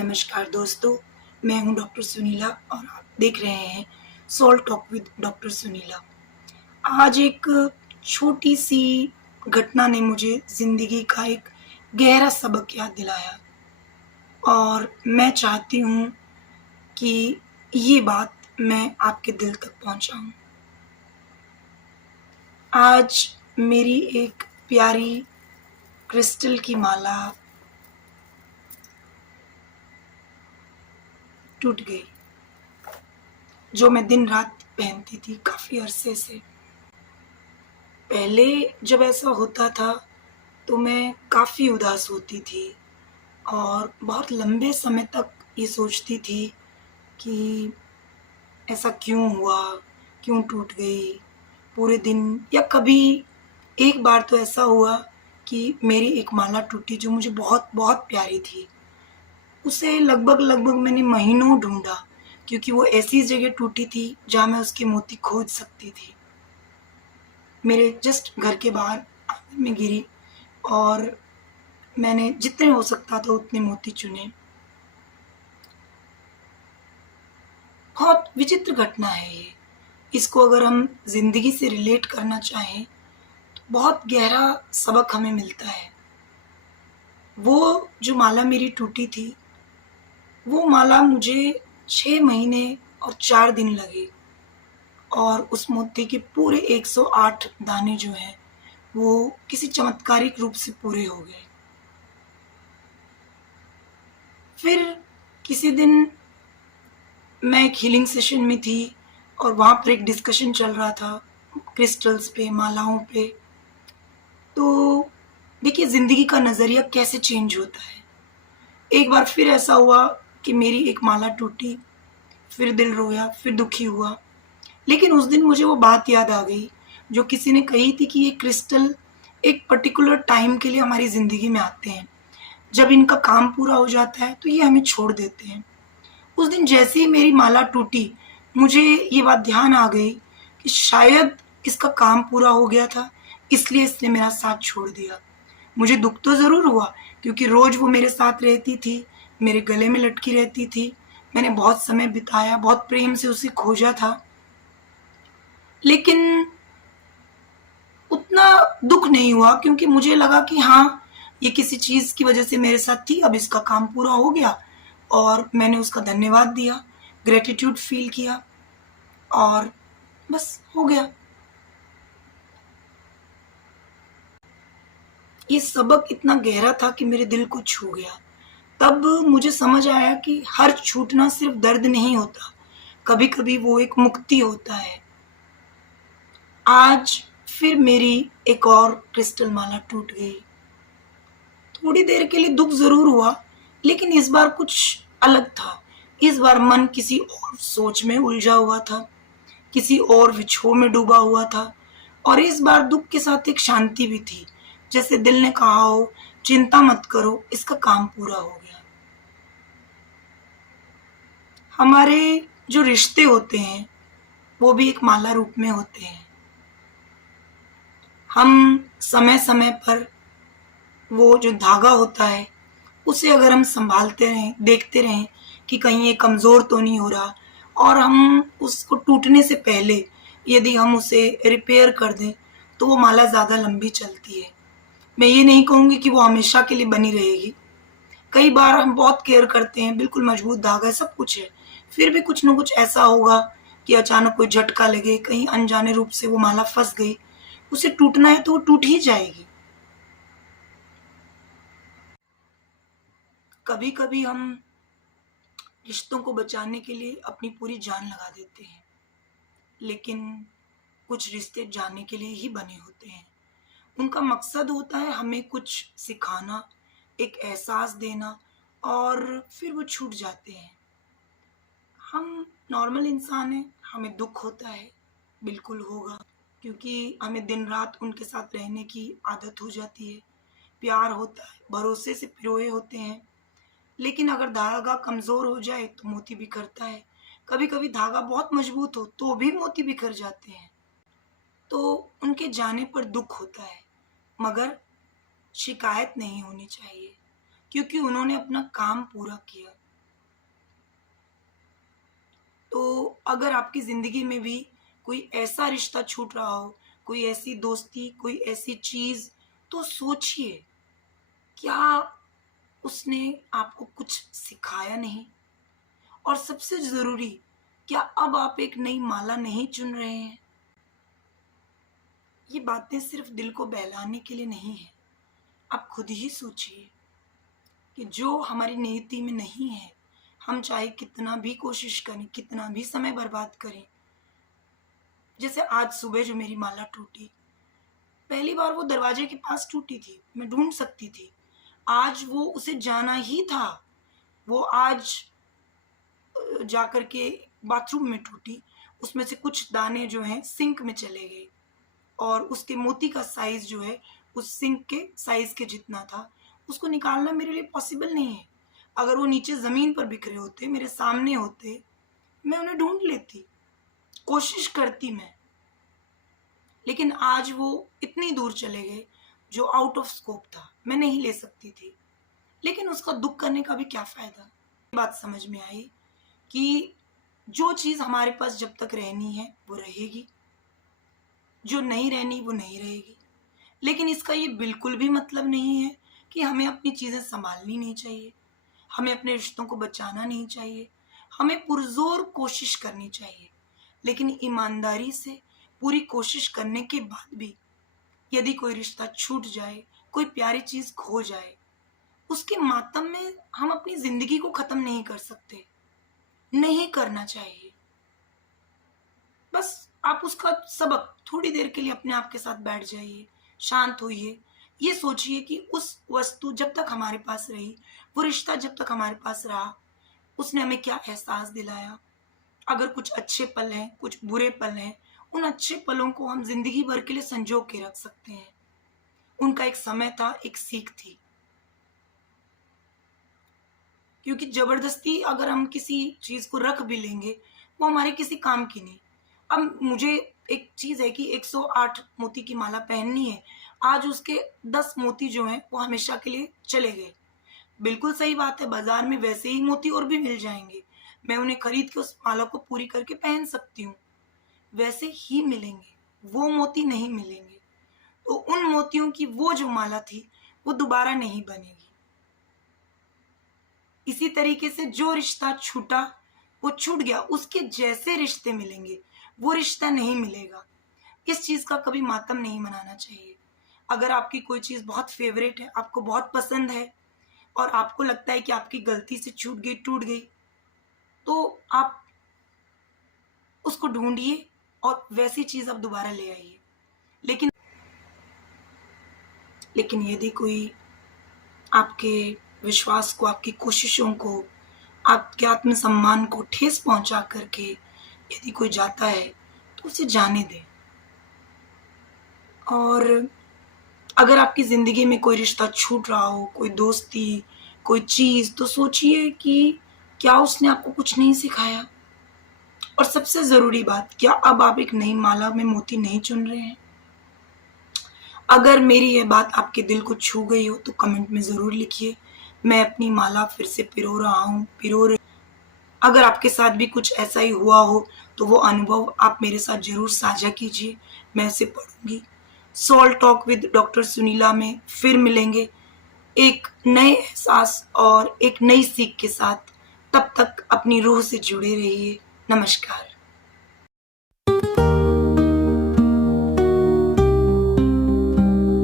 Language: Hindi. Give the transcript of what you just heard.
नमस्कार दोस्तों, मैं हूं डॉक्टर सुनीला और आप देख रहे हैं soul talk with doctor Sunila. आज एक छोटी-सी घटना ने मुझे ज़िंदगी का एक गहरा सबक याद दिलाया और मैं चाहती हूँ कि ये बात मैं आपके दिल तक पहुँचाऊँ। आज मेरी एक प्यारी क्रिस्टल की माला टूट गई, जो मैं दिन-रात पहनती थी काफ़ी अरसे से। पहले जब ऐसा होता था तो मैं काफ़ी उदास होती थी और बहुत लंबे समय तक ये सोचती थी कि ऐसा क्यों हुआ? क्यों टूट गई? पूरे दिन या कभी एक बार तो ऐसा हुआ कि मेरी एक माला टूटी जो मुझे बहुत-बहुत प्यारी थी। उसे लगभग-लगभग मैंने महीनों ढूँढा क्योंकि वो ऐसी जगह टूटी थी जहाँ मैं उसके मोती खोज सकती थी। मेरे जस्ट घर के बाहर आँगन में गिरी और मैंने जितने हो सकता था उतने मोती चुने। बहुत विचित्र घटना है ये। इसको अगर हम ज़िंदगी से रिलेट करना चाहें, तो बहुत गहरा सबक हमें मिलता है। वो जो माला मेरी टूटी थी, वो माला मुझे 6 महीने और 4 दिन लगे और उस मोती के पूरे 108 दाने जो हैं, वो किसी चमत्कारिक रूप से पूरे हो गए। फिर किसी दिन मैं एक हीलिंग सेशन में थी और वहाँ पर एक डिस्कशन चल रहा था क्रिस्टल्स पे, मालाओं पे। तो देखिए ज़िंदगी का नज़रिया कैसे चेंज होता है। एक बार फिर ऐसा हुआ कि मेरी एक माला टूटी, फिर दिल रोया, फिर दुखी हुआ। लेकिन उस दिन मुझे वो बात याद आ गई जो किसी ने कही थी कि ये क्रिस्टल एक पर्टिकुलर टाइम के लिए हमारी ज़िंदगी में आते हैं। जब इनका काम पूरा हो जाता है तो ये हमें छोड़ देते हैं। उस दिन जैसे ही मेरी माला टूटी, मुझे ये बात ध्यान आ गई कि शायद इसका काम पूरा हो गया था, इसलिए इसने मेरा साथ छोड़ दिया। मुझे दुःख तो ज़रूर हुआ क्योंकि रोज़ वो मेरे साथ रहती थी, मेरे गले में लटकी रहती थी। मैंने बहुत समय बिताया, बहुत प्रेम से उसे खोजा था। लेकिन उतना दुःख नहीं हुआ क्योंकि मुझे लगा कि हाँ, ये किसी चीज़ की वज़ह से मेरे साथ थी, अब इसका काम पूरा हो गया और मैंने उसका धन्यवाद दिया, ग्रैटिट्यूड फ़ील किया और बस हो गया। ये सबक इतना गहरा था कि मेरे दिल को छू गया। तब मुझे समझ आया कि हर छूटना सिर्फ़ दर्द नहीं होता, कभी-कभी वो एक मुक्ति होता है। आज फिर मेरी एक और क्रिस्टल माला टूट गई। थोड़ी देर के लिए दुःख ज़रूर हुआ, लेकिन इस बार कुछ अलग था। इस बार मन किसी और सोच में उलझा हुआ था, किसी और विछोह में डूबा हुआ था और इस बार दुःख के साथ एक शांति भी थी। जैसे दिल ने कहा हो, चिंता मत करो, इसका काम पूरा हो गया। हमारे जो रिश्ते होते हैं, वो भी एक माला रूप में होते हैं। हम समय-समय पर वो जो धागा होता है, उसे अगर हम सँभालते रहें, देखते रहें कि कहीं ये कमज़ोर तो नहीं हो रहा और हम उसको टूटने से पहले यदि हम उसे रिपेयर कर दें, तो वो माला ज़्यादा लंबी चलती है। मैं ये नहीं कहूँगी कि वो हमेशा के लिए बनी रहेगी। कई बार हम बहुत केयर करते हैं, बिल्कुल मज़बूत धागा है, सब कुछ है, फिर भी कुछ न कुछ ऐसा होगा कि अचानक कोई झटका लगे, कहीं अनजाने रूप से वो माला फँस गई, उसे टूटना है तो वो टूट ही जाएगी। कभी-कभी हम रिश्तों को बचाने के लिए अपनी पूरी जान लगा देते हैं, लेकिन कुछ रिश्ते जाने के लिए ही बने होते हैं। उनका मकसद होता है हमें कुछ सिखाना, एक एहसास देना और फिर वो छूट जाते हैं। हम नॉर्मल इंसान हैं, हमें दुःख होता है, बिल्कुल होगा, क्योंकि हमें दिन-रात उनके साथ रहने की आदत हो जाती है। प्यार होता है, भरोसे से पिरोए होते हैं। लेकिन अगर धागा कमज़ोर हो जाए तो मोती बिखरता है। कभी-कभी धागा बहुत मज़बूत हो तो भी मोती बिखर जाते हैं। तो उनके जाने पर दुःख होता है, मगर शिकायत नहीं होनी चाहिए क्योंकि उन्होंने अपना काम पूरा किया। तो अगर आपकी ज़िंदगी में भी कोई ऐसा रिश्ता छूट रहा हो, कोई ऐसी दोस्ती, कोई ऐसी चीज़, तो सोचिए, क्या उसने आपको कुछ सिखाया नहीं? और सबसे ज़रूरी, क्या अब आप एक नई माला नहीं चुन रहे हैं? ये बातें सिर्फ़ दिल को बहलाने के लिए नहीं हैं। आप खुद ही सोचिए कि जो हमारी नियति में नहीं है, हम चाहे कितना भी कोशिश करें, कितना भी समय बर्बाद करें। जैसे आज सुबह जो मेरी माला टूटी, पहली बार वो दरवाजे के पास टूटी थी, मैं ढूँढ सकती थी। आज वो उसे जाना ही था। वो आज जाकर के बाथरूम में टूटी, उसमें से कुछ दाने जो हैं सिंक में चले गए और उसके मोती का साइज़ जो है उस सिंक के साइज़ के जितना था, उसको निकालना मेरे लिए पॉसिबल नहीं है। अगर वो नीचे ज़मीन पर बिखरे होते, मेरे सामने होते, मैं उन्हें ढूँढ लेती, कोशिश करती मैं। लेकिन आज वो इतनी दूर चले गए जो आउट ऑफ स्कोप था, मैं नहीं ले सकती थी। लेकिन उसका दुःख करने का भी क्या फ़ायदा? बात समझ में आई कि जो चीज़ हमारे पास जब तक रहनी है वो रहेगी, जो नहीं रहनी वो नहीं रहेगी। लेकिन इसका ये बिल्कुल भी मतलब नहीं है कि हमें अपनी चीज़ें सँभालनी नहीं चाहिए, हमें अपने रिश्तों को बचाना नहीं चाहिए, हमें पुरज़ोर कोशिश करनी चाहिए। लेकिन ईमानदारी से पूरी कोशिश करने के बाद भी यदि कोई रिश्ता छूट जाए, कोई प्यारी चीज़ खो जाए, उसके मातम में हम अपनी ज़िंदगी को ख़त्म नहीं कर सकते, नहीं करना चाहिए। बस आप उसका सबक थोड़ी देर के लिए अपने आप के साथ बैठ जाइए, शांत होइए, ये सोचिए कि उस वस्तु जब तक हमारे पास रही, वो रिश्ता जब तक हमारे पास रहा, उसने हमें क्या एहसास दिलाया। अगर कुछ अच्छे पल हैं, कुछ बुरे पल हैं, उन अच्छे पलों को हम ज़िंदगी भर के लिए संजो के रख सकते हैं। उनका एक समय था, एक सीख थी। क्योंकि ज़बरदस्ती अगर हम किसी चीज़ को रख भी लेंगे, वो हमारे किसी काम की नहीं। अब मुझे एक चीज़ है कि 108 मोती की माला पहननी है, आज उसके 10 मोती जो हैं, वो हमेशा के लिए चले गए। बिल्कुल सही बात है, बाज़ार में वैसे ही मोती और भी मिल जाएँगे। मैं उन्हें खरीद के उस माला को पूरी करके पहन सकती हूँ, वैसे ही मिलेंगे, वो मोती नहीं मिलेंगे। तो उन मोतियों की वो जो माला थी, वो दोबारा नहीं बनेगी। इसी तरीके से जो रिश्ता छूटा, वो छूट गया, उसके जैसे रिश्ते मिलेंगे, वो रिश्ता नहीं मिलेगा। इस चीज़ का कभी मातम नहीं मनाना चाहिए। अगर आपकी कोई चीज़ बहुत फ़ेवरेट है, आपको बहुत पसंद है और आपको लगता है कि आपकी गलती से छूट गई, टूट गई, तो आप उसको ढूँढिए और वैसी चीज़ आप दोबारा ले आइए। लेकिन लेकिन यदि कोई आपके विश्वास को, आपकी कोशिशों को, आपके आत्मसम्मान को ठेस पहुँचा कर के यदि कोई जाता है, तो उसे जाने दें। और अगर आपकी ज़िंदगी में कोई रिश्ता छूट रहा हो, कोई दोस्ती, कोई चीज़, तो सोचिए कि क्या उसने आपको कुछ नहीं सिखाया? और सबसे ज़रूरी बात, क्या अब आप एक नई माला में मोती नहीं चुन रहे हैं? अगर मेरी ये बात आपके दिल को छू गई हो, तो कमेंट में ज़रूर लिखिए। मैं अपनी माला फिर से पिरो रहा हूँ, अगर आपके साथ भी कुछ ऐसा ही हुआ हो, तो वो अनुभव आप मेरे साथ ज़रूर साझा कीजिए, मैं इसे पढ़ूँगी। Soul talk with doctor Sunila में फिर मिलेंगे, एक नए एहसास और एक नई सीख के साथ। तब तक अपनी रूह से जुड़े रहिए। नमस्कार।